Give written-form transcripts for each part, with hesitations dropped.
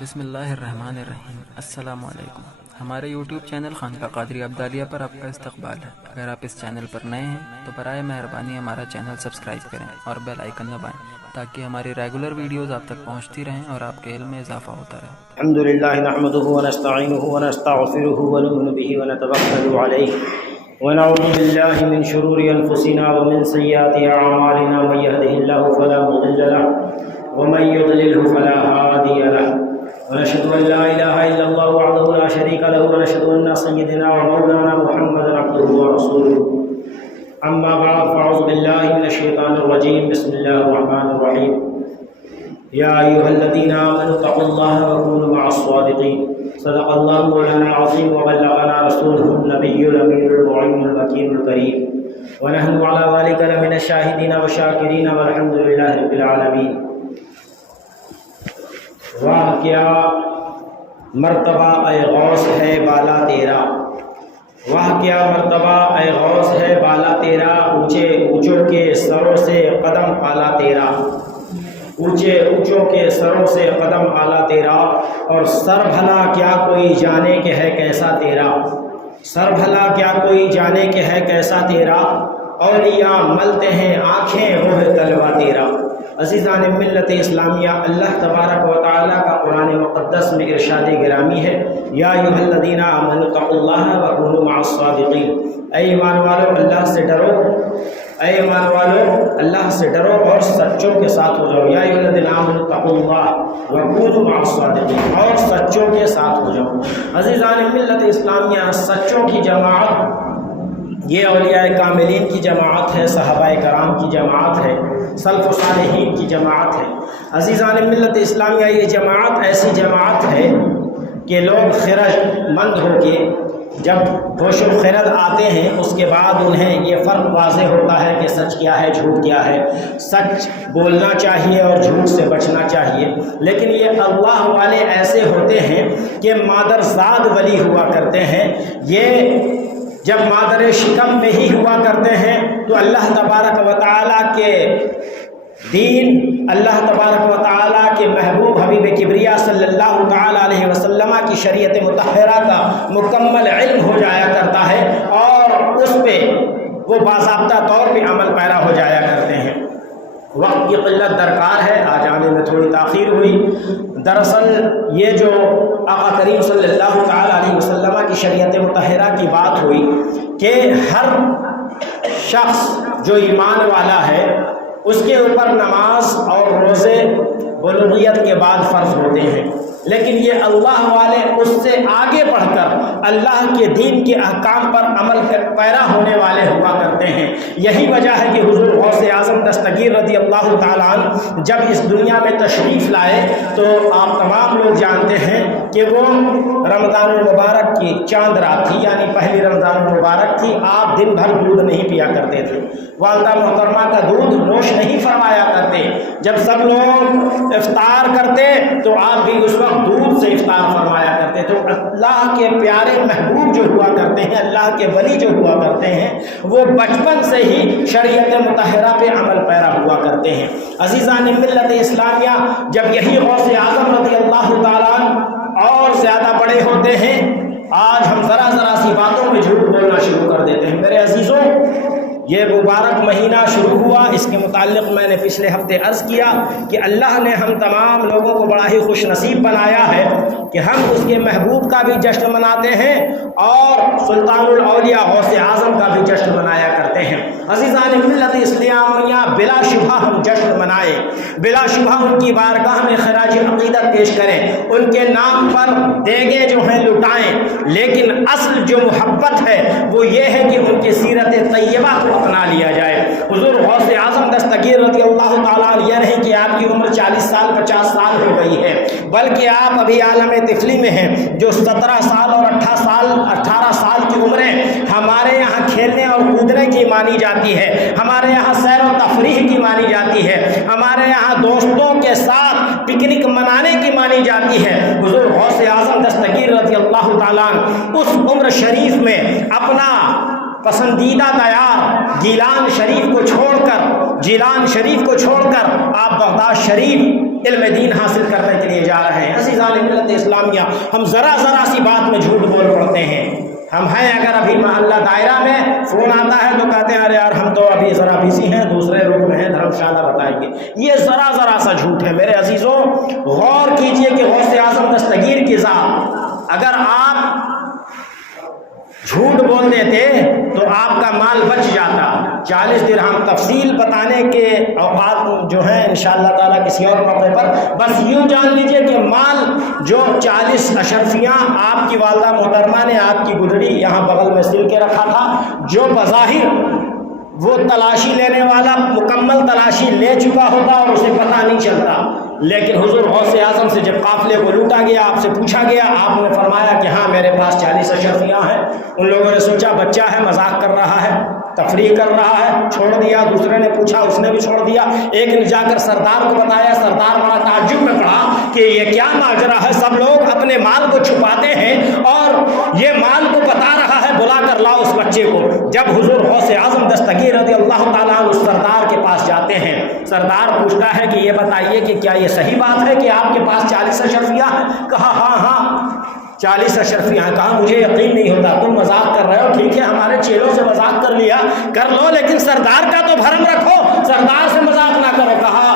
بسم اللہ الرحمن الرحیم۔ السلام علیکم۔ ہمارے یوٹیوب چینل خانقاہ قادریہ عبدالیہ پر آپ کا استقبال ہے۔ اگر آپ اس چینل پر نئے ہیں تو برائے مہربانی ہمارا چینل سبسکرائب کریں اور بیل آئیکن دبائیں تاکہ ہماری ریگولر ویڈیوز آپ تک پہنچتی رہیں اور آپ کے علم میں اضافہ ہوتا رہے۔ الحمد للہ نحمده ونستعینه ونستغفره ونؤمن به ونتوکل علیہ ونعوذ باللہ من شرور انفسنا ومن سیئات اعمالنا من یهده اللہ فلا مضل له ومن یضلل فلا هادی له ونشهد ان لا اله الا الله وحده لا شريك له ونشهد ان سيدنا ومولانا محمدا عبده ورسوله اما بعد فاعوذ بالله من الشیطان الرجیم بسم اللہ الرحمن الرحیم یا ایها الذین آمنوا اتقوا اللہ وکونوا مع الصادقین صدق اللہ مولانا العظیم وبلغنا رسوله النبی الامین المعین الحکیم الکریم ونحن على ذلك لمن الشاہدین والشاکرین والحمد للہ رب العالمین۔ واہ کیا مرتبہ اے غوث ہے بالا تیرا، واہ کیا مرتبہ اے غوث ہے بالا تیرا، اونچے اونچوں کے سروں سے قدم اعلیٰ تیرا، اونچے اونچوں کے سروں سے قدم اعلیٰ تیرا، اور سر بھلا کیا کوئی جانے کہ ہے کیسا تیرا، سر بھلا کیا کوئی جانے کہ ہے کیسا تیرا، اولیاء ملتے ہیں آنکھیں وہ ہے طلوہ تیرا۔ عزیزان ملت اسلامیہ، اللہ تبارک و تعالیٰ کا قرآن مقدس میں ارشاد گرامی ہے، یا ایھا الذین آمنوا اتقوا اللہ وکونوا مع الصادقین، اے ایمان والو اللہ سے ڈرو، اے ایمان والو اللہ سے ڈرو اور سچوں کے ساتھ ہو جاؤ، یا ایھا الذین آمنوا اتقوا اللہ وکونوا مع الصادقین، اور سچوں کے ساتھ ہو جاؤ۔ عزیزان ملت اسلامیہ، سچوں کی جماعت یہ اولیاء کاملین کی جماعت ہے، صحابہ کرام کی جماعت ہے، سلف و صالحین کی جماعت ہے۔ عزیزان ملت اسلامیہ، یہ جماعت ایسی جماعت ہے کہ لوگ خرد مند ہو کے جب ہوش و خرد آتے ہیں اس کے بعد انہیں یہ فرق واضح ہوتا ہے کہ سچ کیا ہے جھوٹ کیا ہے، سچ بولنا چاہیے اور جھوٹ سے بچنا چاہیے۔ لیکن یہ اللہ والے ایسے ہوتے ہیں کہ مادرزاد ولی ہوا کرتے ہیں، یہ جب مادر شکم میں ہی ہوا کرتے ہیں تو اللہ تبارک و تعالیٰ کے دین، اللہ تبارک و تعالیٰ کے محبوب حبیب کبریا صلی اللہ تعالیٰ علیہ وسلم کی شریعت مطہرہ کا مکمل علم ہو جایا کرتا ہے اور اس پہ وہ باضابطہ طور پہ عمل پیرا ہو جایا کرتے ہیں۔ وقت کی قلت درکار ہے، آج آنے میں تھوڑی تاخیر ہوئی۔ دراصل یہ جو آقا کریم صلی اللہ تعالیٰ علیہ وسلم کی شریعت مطہرہ کی بات ہوئی کہ ہر شخص جو ایمان والا ہے اس کے اوپر نماز اور روزے بلوغیت کے بعد فرض ہوتے ہیں، لیکن یہ اللہ والے اس سے آگے بڑھ کر اللہ کے دین کے احکام پر عمل پیرا ہونے والے ہوا کرتے ہیں۔ یہی وجہ ہے کہ حضور غوث اعظم دستگیر رضی اللہ تعالیٰ عنہ جب اس دنیا میں تشریف لائے تو آپ تمام لوگ جانتے ہیں کہ وہ رمضان المبارک کی چاند رات تھی، یعنی پہلی رمضان المبارک تھی۔ آپ دن بھر دودھ نہیں پیا کرتے تھے، والدہ محترمہ کا دودھ نوش نہیں فرمایا کرتے۔ جب سب لوگ افطار کرتے تو آپ بھی اس وقت دودھ سے افطار فرمایا کرتے۔ تو اللہ کے پیارے محبوب جو ہوا کرتے ہیں، اللہ کے ولی جو ہوا کرتے ہیں، وہ بچپن سے ہی شریعت مطہرہ پہ عمل پیرا ہوا کرتے ہیں۔ عزیزان ملت اسلامیہ، جب یہی غوث اعظم رضی اللہ تعالیٰ عنہ اور زیادہ بڑے ہوتے ہیں، آج ہم ذرا سی باتوں میں جھوٹ بولنا شروع کر دیتے ہیں۔ میرے عزیزوں، یہ مبارک مہینہ شروع ہوا، اس کے متعلق میں نے پچھلے ہفتے عرض کیا کہ اللہ نے ہم تمام لوگوں کو بڑا ہی خوش نصیب بنایا ہے کہ ہم اس کے محبوب کا بھی جشن مناتے ہیں اور سلطان الاولیاء غوث اعظم کا بھی جشن منایا کرتے ہیں۔ عزیزان ملت اسلامیہ، بلا شبہ ہم جشن منائیں، بلا شبہ ان کی بارگاہ میں خراج عقیدت پیش کریں، ان کے نام پر دیگیں جو ہیں لٹائیں، لیکن اصل جو محبت ہے وہ یہ ہے کہ ان کی سیرت طیبہ کو اپنا لیا جائے۔ حضور غوث اعظم دستگیر رضی اللہ تعالیٰ عنہ، یہ نہیں کہ آپ کی عمر 40 سال 50 سال ہو گئی ہے، بلکہ آپ ابھی عالم طفلی میں ہیں۔ جو 17 سال اور 18 سال کی عمریں ہمارے یہاں کھیلنے اور کودنے کی مانی جاتی ہے، ہمارے یہاں سیر و تفریح کی مانی جاتی ہے، ہمارے یہاں دوستوں کے ساتھ پکنک منانے کی مانی جاتی ہے۔ حضور غوث اعظم دستگیر رضی اللہ تعالیٰ عنہ اس عمر شریف میں اپنا پسندیدہ دیار گیلان شریف کو چھوڑ کر آپ بغداد شریف علم دین حاصل کرنے کے لیے جا رہے ہیں۔ عزیزان ملت اسلامیہ، ہم ذرا سی بات میں جھوٹ بول پڑتے ہیں۔ ہم ہیں اگر ابھی محلہ دائرہ میں فون آتا ہے تو کہتے ہیں ارے یار ہم تو ابھی ذرا بزی ہیں، دوسرے روم میں ہیں، دھرمشالہ بتائیں گے۔ یہ ذرا سا جھوٹ ہے میرے عزیزوں۔ غور کیجئے کہ غوث اعظم دستگیر کی ذات، اگر آپ جھوٹ بول دیتے تو آپ کا مال بچ جاتا۔ 40 درہم تفصیل بتانے کے اوقات جو ہیں انشاءاللہ تعالیٰ کسی اور موقع پر، بس یوں جان لیجئے کہ مال جو 40 اشرفیاں آپ کی والدہ محترمہ نے آپ کی گدڑی یہاں بغل میں سل کے رکھا تھا، جو بظاہر وہ تلاشی لینے والا مکمل تلاشی لے چکا ہوتا اور اسے پتہ نہیں چلتا، لیکن حضور غوث اعظم سے جب قافلے کو لوٹا گیا، آپ سے پوچھا گیا، آپ نے فرمایا کہ ہاں میرے پاس 40 اشرفیاں ہیں۔ ان لوگوں نے سوچا بچہ ہے، مذاق کر رہا ہے، تفریح کر رہا ہے، چھوڑ دیا۔ دوسرے نے پوچھا، اس نے بھی چھوڑ دیا۔ ایک نے جا کر سردار کو بتایا، سردار بڑا تعجب میں پڑا کہ یہ کیا ماجرا ہے، سب لوگ اپنے مال کو چھپاتے ہیں اور یہ مال کو بتا رہا ہے، بلا کر لاؤ اس بچے کو۔ جب حضور غوث اعظم دستگیر رضی اللہ تعالیٰ عنہ اس سردار کے پاس جاتے ہیں، سردار پوچھتا ہے کہ یہ بتائیے کہ کیا یہ صحیح بات ہے کہ آپ کے پاس 40 اشرفیاں ہیں؟ کہا ہاں 40 اشرفیاں ہیں۔ کہا مجھے یقین نہیں ہوتا، تم مذاق کر رہے ہو، ٹھیک ہے ہمارے چیلوں سے مذاق کر لیا، کر لو، لیکن سردار کا تو بھرم رکھو، سردار سے مذاق نہ کرو۔ کہا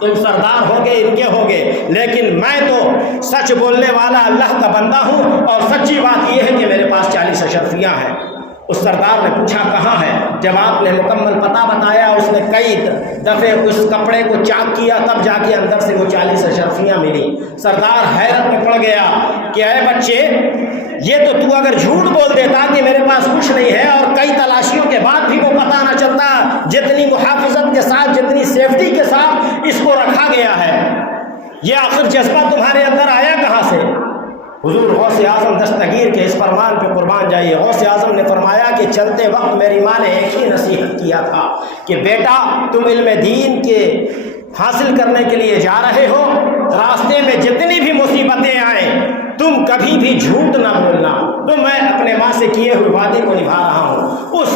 تم سردار ہوگے، ان کے ہوگے، لیکن میں تو سچ بولنے والا اللہ کا بندہ ہوں، اور سچی بات یہ ہے کہ میرے پاس 40 اشرفیاں ہیں۔ اس سردار نے پوچھا کہاں ہے؟ جب آپ نے مکمل پتہ بتایا، اس نے کئی دفعے اس کپڑے کو چاک کیا، تب جا کے اندر سے وہ 40 اشرفیاں ملی۔ سردار حیرت میں پڑ گیا کہ اے بچے، یہ تو اگر جھوٹ بول دیتا کہ میرے پاس کچھ نہیں ہے، اور کئی تلاشیوں کے بعد بھی وہ پتہ نہ چلتا، جتنی محافظت کے ساتھ، جتنی سیفٹی کے ساتھ اس کو رکھا گیا ہے، یہ آخر جذبہ تمہارے اندر آیا کہاں سے؟ حضور غوث اعظم دستگیر کے اس فرمان پہ قربان جائیے۔ غوث اعظم نے فرمایا کہ چلتے وقت میری ماں نے ایک ہی نصیحت کیا تھا کہ بیٹا تم علم دین کے حاصل کرنے کے لیے جا رہے ہو، راستے میں جتنی بھی مصیبتیں آئیں تم کبھی بھی جھوٹ نہ بولنا، تو میں اپنے ماں سے کیے ہوئے وعدے کو نبھا رہا ہوں۔ اس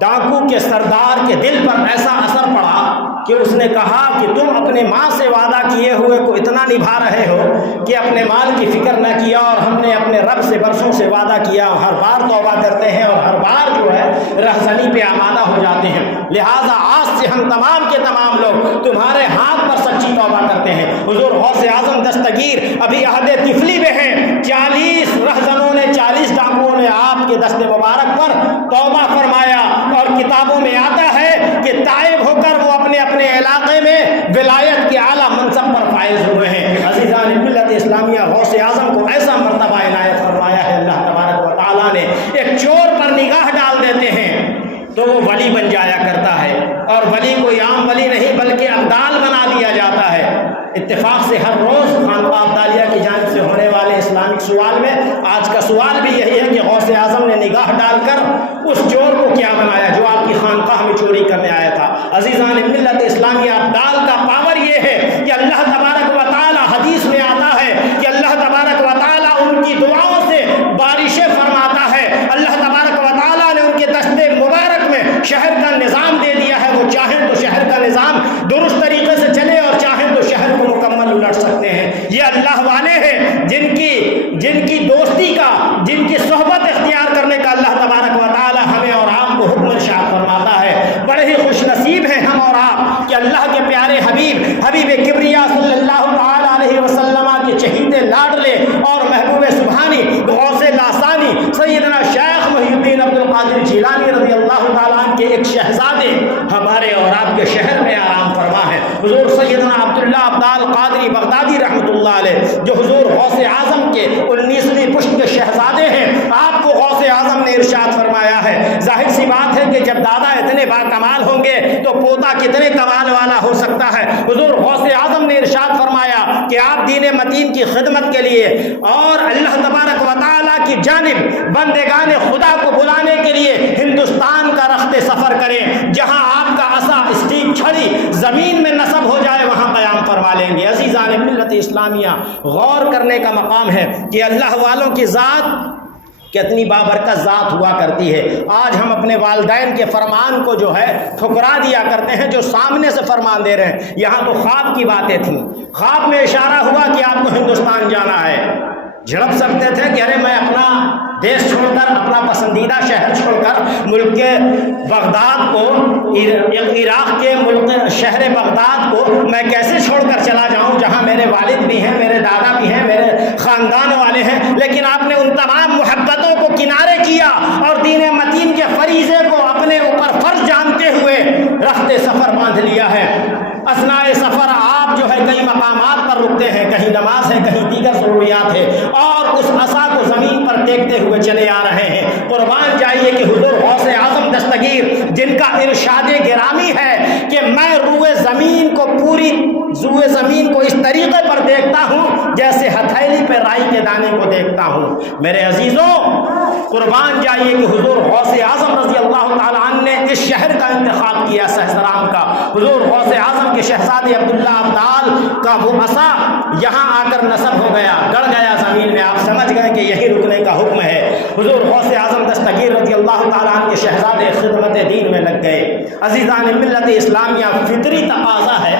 ڈاکو کے سردار کے دل پر ایسا اثر پڑا کہ اس نے کہا کہ تم اپنے ماں سے وعدہ کیے ہوئے کو اتنا نبھا رہے ہو کہ اپنے مال کی فکر نہ کیا، اور ہم نے اپنے رب سے برسوں سے وعدہ کیا، ہر بار توبہ کرتے ہیں اور ہر بار جو ہے رہزنی پہ آمادہ ہو جاتے ہیں، لہٰذا آج سے ہم تمام کے تمام لوگ تمہارے ہاتھ پر سچی توبہ کرتے ہیں۔ حضور غوث اعظم دستگیر ابھی عہد طفلی میں ہیں، 40 رہزنوں نے، 40 ڈاکوؤں نے آپ کے دست مبارک پر توبہ فرمایا، اور کتابوں میں آتا ہے کہ تائب ہو کر وہ اپنے علاقے میں ولایت کے اعلیٰ منصب پر فائز ہوئے ہیں۔ عزیزان ملت اسلامیہ، غوث اعظم کو ایسا مرتبہ عنایت فرمایا ہے اللہ تبارک و تعالیٰ نے، ایک چور پر نگاہ ڈال دیتے ہیں تو وہ ولی بن جایا کرتا ہے، اور ولی کوئی عام ولی نہیں بلکہ ابدال بنا دیا جاتا ہے۔ اتفاق سے ہر روز خانقاہ عبدالیہ کی جانب سے ہونے والے اسلامک سوال میں آج کا سوال بھی یہی ہے کہ غوث اعظم نے نگاہ ڈال کر اس چور کو کیا بنایا جو آپ کی خانقاہ میں چوری کرنے آیا تھا۔ عزیزان ملت اسلامیہ، ابدال کا پاور یہ ہے کہ اللہ تبارک و تعالی، حدیث میں آتا ہے کہ اللہ تبارک و تعالی ان کی دعاؤں سے بارشیں فرماتا ہے۔ اللہ تبارک و تعالی نے ان کے دست مبارک میں شہر کا نظام دے دیا ہے، وہ چاہیں تو شہر کا نظام درست طریقے سے چلے اور چاہیں تو شہر کو مکمل الٹ سکتے ہیں۔ یہ اللہ والے ہیں جن کی دوستی کا، جن کی صحبت اختیار کرنے کا اللہ تبارک و تعالی ہمیں اور آپ کو حکم ارشاد فرماتا ہے۔ بڑے ہی خوش نصیب ہیں ہم اور آپ کہ اللہ کے پیارے حبیب کبریا صلی اللہ تعالی علیہ وسلم کے چہیتے لاڈلے اور محبوب سبحانی غوث لاسانی سیدنا شیخ محی الدین عبد القادر جیلانی رضی اللہ تعالیٰ عنہ کے ایک شہزادے ہمارے اور آپ کے شہر میں آرام فرما ہے، حضور سیدنا عبداللہ عبدال قادری بغدادی رحمۃ اللہ علیہ، جو حضور غوث اعظم کے 19ویں پشت کے شہزادے ہیں۔ آپ کو غوث اعظم نے ارشاد فرمایا ہے، ظاہر سی بات ہے کہ جب دادا اتنے با کمال ہوں گے تو پوتا کتنے کمال والا ہو سکتا ہے۔ حضور غوث اعظم نے ارشاد فرمایا کہ آپ دین متین کی خدمت کے لیے اور اللہ تبارک و تعالیٰ کی جانب بندگان خدا کو بلانے کے لیے ہندوستان کا رخت سفر کریں، جہاں آپ کا عصا اسٹیک چھڑی زمین میں نصب ہو جائے وہاں قیام فرما لیں گے۔ عزیزان ملت اسلامیہ، غور کرنے کا مقام ہے کہ اللہ والوں کی ذات کتنی بابرکت ذات ہوا کرتی ہے۔ آج ہم اپنے والدین کے فرمان کو جو ہے ٹھکرا دیا کرتے ہیں، جو سامنے سے فرمان دے رہے ہیں۔ یہاں تو خواب کی باتیں تھیں، خواب میں اشارہ ہوا کہ آپ کو ہندوستان جانا ہے، جھڑپ سکتے تھے کہ ارے میں اپنا دیش چھوڑ کر، اپنا پسندیدہ شہر چھوڑ کر ملک کے بغداد کو، عراق کے ملک شہر بغداد کو میں کیسے چھوڑ کر چلا جاؤں، جہاں میرے والد بھی ہیں، میرے دادا بھی ہیں، میرے خاندان والے ہیں۔ لیکن آپ نے ان تمام محبتوں کو کنارے کیا اور دین متین کے فریضے کو اپنے اوپر فرض جانتے ہوئے رخت سفر باندھ لیا ہے۔ اثناء سفر آپ جو ہے کئی مقامات پر رکتے ہیں، کہیں نماز ہے، کہیں دیگر ضروریات ہے، اور اس عصا کو زمین پر ٹیکتے ہوئے چلے آ رہے ہیں۔ قربان جائیے کہ حضور غوث اعظم دستگیر، جن کا ارشاد گرامی ہے کہ میں روئے زمین کو، پوری روئے زمین کو اس طریقے پر دیکھتا ہوں جیسے ہتھیلی پہ رائی کے دانے کو دیکھتا ہوں۔ میرے عزیزوں، قربان جائیے کہ حضور غوث اعظم رضی اللہ تعالیٰ عنہ نے اس شہر کا انتخاب کیا، سہسرام کا۔ حضور غوث اعظم کے شہزادے عبداللہ ابدال کا وہ عصا یہاں آ کر نصب ہو گیا، گڑ گیا زمین میں۔ آپ سمجھ گئے کہ یہی رکنے کا حکم ہے۔ حضور غوث اعظم دستگیر رضی اللہ تعالیٰ عنہ کے شہزادے خدمت دین میں لگ گئے۔ عزیزان ملت اسلامیہ، فطری تقاضا ہے،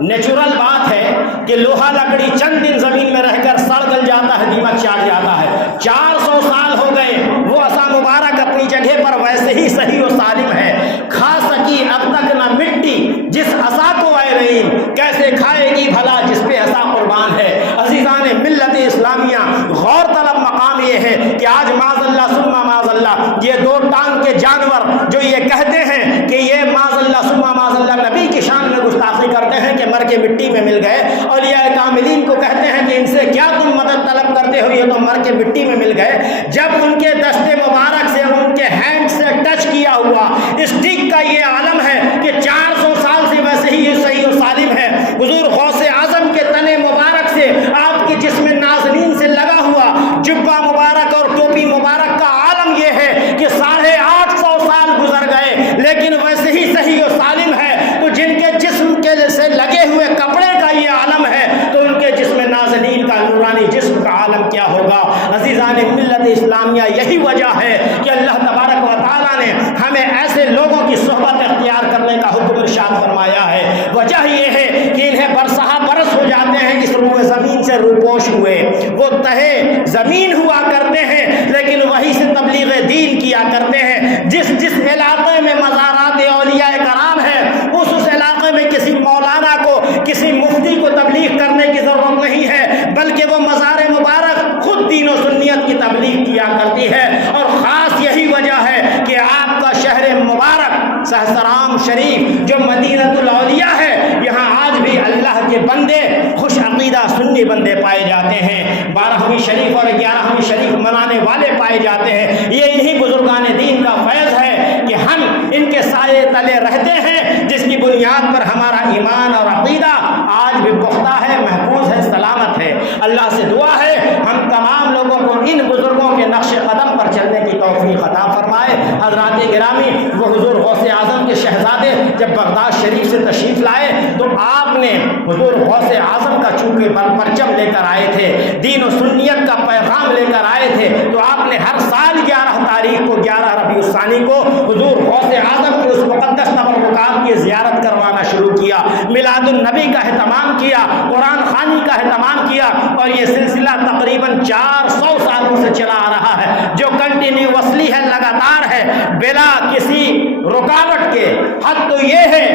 نیچرل بات ہے کہ لوہا لکڑی چند دن زمین میں رہ کر سڑ گل جاتا ہے، دیمک چاٹ جاتا ہے۔ 400 سال ہو گئے، وہ عصا مبارک اپنی جگہ پر ویسے ہی صحیح و سالم ہے۔ کھا سکی اب تک نہ مٹی جس عصا کو اے رحیم، کیسے کھائے گی بھلا جس پہ عصا قربان ہے۔ عزیزان ملت اسلامیہ، غور طلب مقام یہ ہے کہ آج معاذ اللہ ثم معاذ اللہ یہ دو ٹانگ کے جانور جو یہ کہتے ہیں کہ یہ معاذ اللہ ثم معاذ اللہ نبی کی شان میں گستاخی کرتے ہیں کہ مر کے مٹی میں مل گئے، اور یہ کاملین کو کہتے ہیں کہ ان سے کیا تم مدد طلب کرتے ہو، یہ تو مر کے مٹی میں مل گئے۔ جب ان کے دستے مبارک سے، ان کے ہینڈ سے ٹچ کیا ہوا اسٹک کا یہ عالم ہے کہ 400 سال سے ویسے ہی یہ صحیح و سالم ہے۔ حضور غوث اعظم کے تنے مبارک سے، آپ کے جسم نازنین سے لگا ہوا جبہ مبارک اور ٹوپی مبارک کا عالم یہ ہے کہ 850 سال گزر گئے لیکن ویسے ہی صحیح و سالم ہے۔ تو جن کے جسم کے سے لگے ہوئے کپڑے کا یہ عالم ہے تو ان کے جسم نازنین کا نورانی جسم کا عالم کیا ہوگا۔ عزیزان ملت اسلامیہ، یہی وجہ ہے کہ اللہ تبارک و تعالیٰ نے ہمیں ایسے لوگوں کی صحبت اختیار کرنے کا حکم ارشاد فرمایا ہے۔ وجہ یہ ہے کہ انہیں برسہ برس ہو جاتے ہیں اس روئے زمین سے روپوش ہوئے، وہ تہے زمین ہوا کرتے ہیں لیکن وہی سے تبلیغ دین کیا کرتے ہیں۔ جس علاقے میں مزارات اولیاء کرام ہے، اس علاقے میں کسی مولانا کو، کسی مفتی کو تبلیغ کرنے کی ضرورت نہیں ہے، بلکہ وہ مزار مبارک خود دین و سنیت کی تبلیغ کیا کرتی ہے۔ اور خاص یہی وجہ ہے کہ آپ کا شہر مبارک سہسرام شریف جو مدینہ الاولیاء ہے، یہاں آج بھی اللہ کے بندے، خوش عقیدہ سنی بندے پائے جاتے ہیں۔ 12ویں شریف اور 11ویں شریف منانے والے پائے جاتے ہیں۔ یہ انہی بزرگان دین کا فیض ہے کہ ہم ان کے سائے تلے رہتے ہیں، جس کی بنیاد پر ہمارا ایمان اور عقیدہ آج بھی پختہ ہے، محفوظ ہے، سلامت ہے۔ اللہ سے دعا ہے ہم تمام لوگوں کو ان بزرگوں کے نقش قدم پر چلنے کی توفیق عطا فرمائے۔ حضرات گرامی، وہ حضور غوث اعظم کے شہزادے جب بغداد شریف سے تشریف لائے تو آپ نے حضور غوث اعظم کا چونکہ پرچم لے کر آئے تھے، دین و سنیت کا پیغام لے کر آئے تھے، تو آپ نے ہر سال 11 تاریخ کو، 11 ربیع الثانی کو حضور غوث اعظم کے اس مقدس تبرکات کی زیارت کروانا شروع کیا، میلاد النبی کا اہتمام کیا، قرآن خوانی کا اہتمام کیا، اور یہ سلسلہ تقریباً 400 سالوں سے چلا آ رہا ہے، جو کنٹینیوسلی ہے، لگاتار ہے، بلا کسی رکاوٹ کے۔ حد تو یہ ہے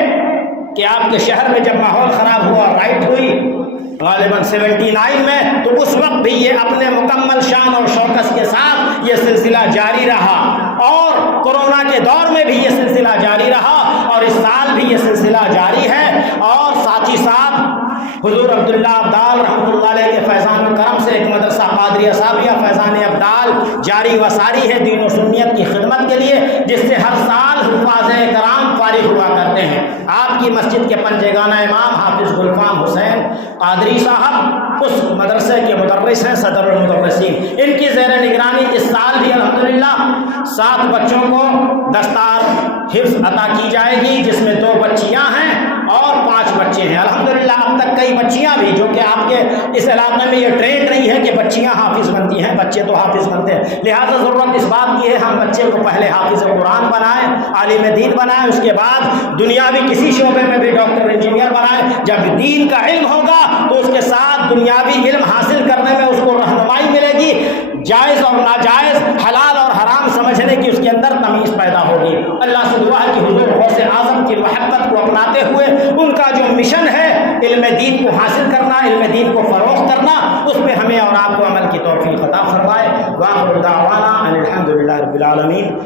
کہ آپ کے شہر میں جب ماحول خراب ہوا، رائٹ ہوئی غالباً 79 میں، تو اس وقت بھی یہ اپنے مکمل شان اور شوکت کے ساتھ یہ سلسلہ جاری رہا، اور کورونا کے دور میں بھی یہ سلسلہ جاری رہا، اور اس سال بھی یہ سلسلہ جاری ہے۔ اور ساتھ ہی ساتھ حضور عبداللہ ابدال رحمۃ اللہ علیہ کے فیضان و کرم سے ایک مدرسہ قادریہ صابیہ فیضان ابدال جاری و ساری ہے دین و سنیت کی خدمت کے لیے، جس سے ہر سال حفاظ کرام فارغ ہوا کرتے ہیں۔ آپ کی مسجد کے پنجگانہ امام حافظ گلفام حسین قادری صاحب اس مدرسے کے مدرس ہیں، صدر المدرسین۔ ان کی زیر نگرانی اس سال بھی الحمدللہ 7 بچوں کو دستار حفظ عطا کی جائے گی، جس میں 2 بچیاں ہیں اور 5 5 بچے ہیں الحمدللہ، اب تک کئی بچیاں بھی جو کہ آپ کے اس علاقے میں یہ ٹرینڈ نہیں ہے کہ بچیاں حافظ بنتی ہیں، بچے تو حافظ بنتے ہیں، لہٰذا ضرورت اس بات کی ہے ہم بچے کو پہلے حافظ قرآن بنائیں، عالم دین بنائیں، اس کے بعد دنیاوی کسی شعبے میں بھی ڈاکٹر انجینئر بنائیں۔ جب دین کا علم ہوگا تو اس کے ساتھ دنیاوی علم حاصل کرنے میں اس کو رہنمائی ملے گی، جائز اور ناجائز، حلال اور حرام سمجھنے کی اس کے اندر تمیز پیدا ہوگی۔ اللہ سے دعا ہے کہ حضور غوث اعظم کی محبت کو اپناتے ہوئے ان کا جو مشن ہے علم دین کو حاصل کرنا، علم دین کو فروغ کرنا، اس پہ ہمیں اور آپ کو عمل کی توفیق عطا فرمائے۔ وآخر دعوانا ان الحمد للہ رب العالمین۔